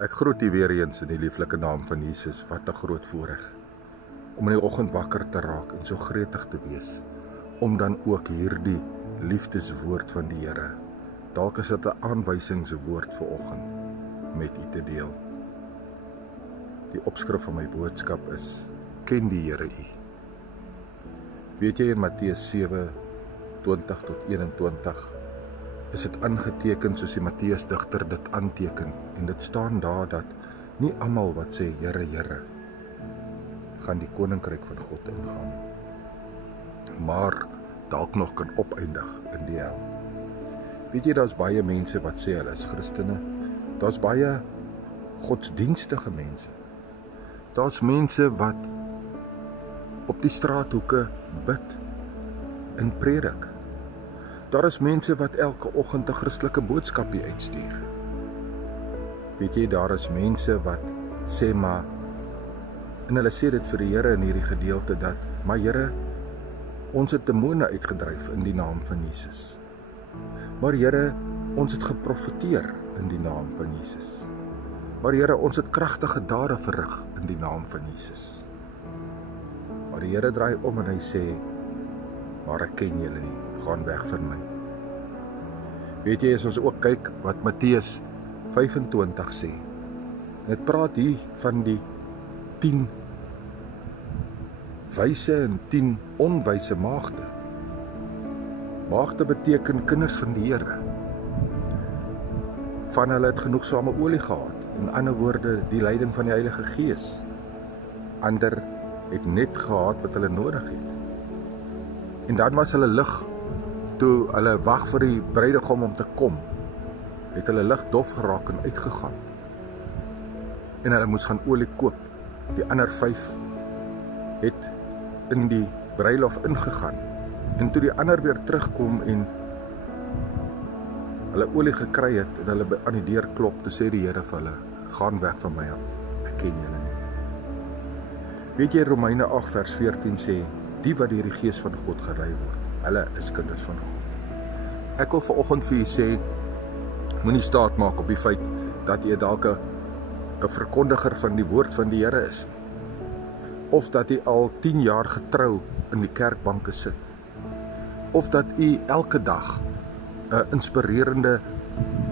Ek groet u weer eens in die lieflike naam van Jesus. Wat 'n groot voorreg om in die oggend wakker te raak en so gretig te wees, om dan ook hierdie liefdeswoord van die Here, dalk is dit 'n aanwysingswoord vir oggend, met u te deel. Die opskrif van my boodskap is: ken die Here u. Weet jy, in Matteus 7:20-21 is dit aangeteken soos die Matteus digter dit aanteken, en dit staan daar dat nie almal wat sê Here, Here, gaan die koninkryk van God ingaan, maar dalk nog kan opeindig in die hel. Weet jy, daar's baie mense wat sê hulle is Christene, daar's baie godsdienstige mense, daar's mense wat op die straathoeke bid en predik. Daar is mense wat elke oggend 'n Christelike boodskapie uitstuur. Weet jy, daar is mense wat sê maar, en hulle sê dit vir die Here in hierdie gedeelte, dat, maar Here, ons het demone uitgedryf in die naam van Jesus. Maar Here, ons het geprofeteer in die naam van Jesus. Maar Here, ons het kragtige dade verrig in die naam van Jesus. Maar die Here draai om en hy sê, maar ek ken julle nie, gaan weg van my. Weet jy, as ons ook kyk wat Matteus 25 sê, en het praat hier van die 10 wyse en 10 onwyse maagde. Maagde beteken kinders van die Here. Van hulle het genoegsame olie gehad, in ander woorde, die leiding van die Heilige Gees. Ander het net gehad wat hulle nodig het. En dan was hulle lig, toe hulle wag vir die bruidegom om te kom, het hulle lig dof geraak en uitgegaan. En hulle moes gaan olie koop. Die ander 5 het in die bruilof ingegaan. En toe die ander weer terugkom en hulle olie gekry het en hulle aan die deur klop, toe sê die Here vir hulle, gaan weg van my af, ek ken julle nie. Weet jy, Romeine 8 vers 14 sê, die wat deur die Gees van God gelei word, hulle is kinders van God. Ek wil vanoggend vir u sê, moenie staat maak op die feit dat jy dalk 'n verkondiger van die woord van die Here is, of dat jy al 10 jaar getrou in die kerkbanke sit, of dat u elke dag 'n inspirerende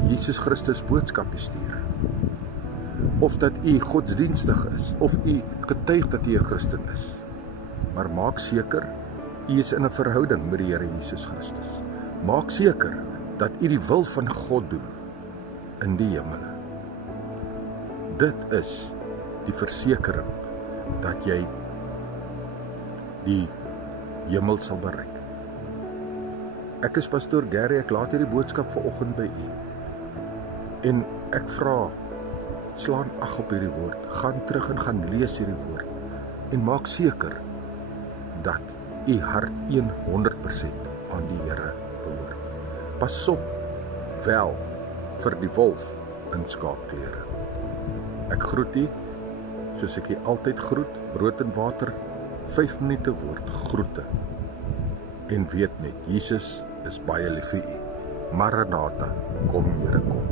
Jesus Christus boodskap stuur, of dat u godsdienstig is, of u getuig dat u 'n Christen is. Maar maak seker, u is in 'n verhouding met die Here Jesus Christus. Maak seker dat u die wil van God doen in die hemele. Dit is die versekering dat jy die hemel sal bereik. Ek is pastoor Gary, ek laat hierdie boodskap vanoggend by u. En ek vra, slaan ag op hierdie woord, gaan terug en gaan lees hierdie woord, en maak seker dat u hart 100% aan die Here behoort. Pas op wel vir die wolf in skaapklere. Ek groet u, soos ek u altyd groet, brood en water, 5 minute woord, groete. En weet net, Jesus is baie lief vir u. Maranatha, kom Here, kom.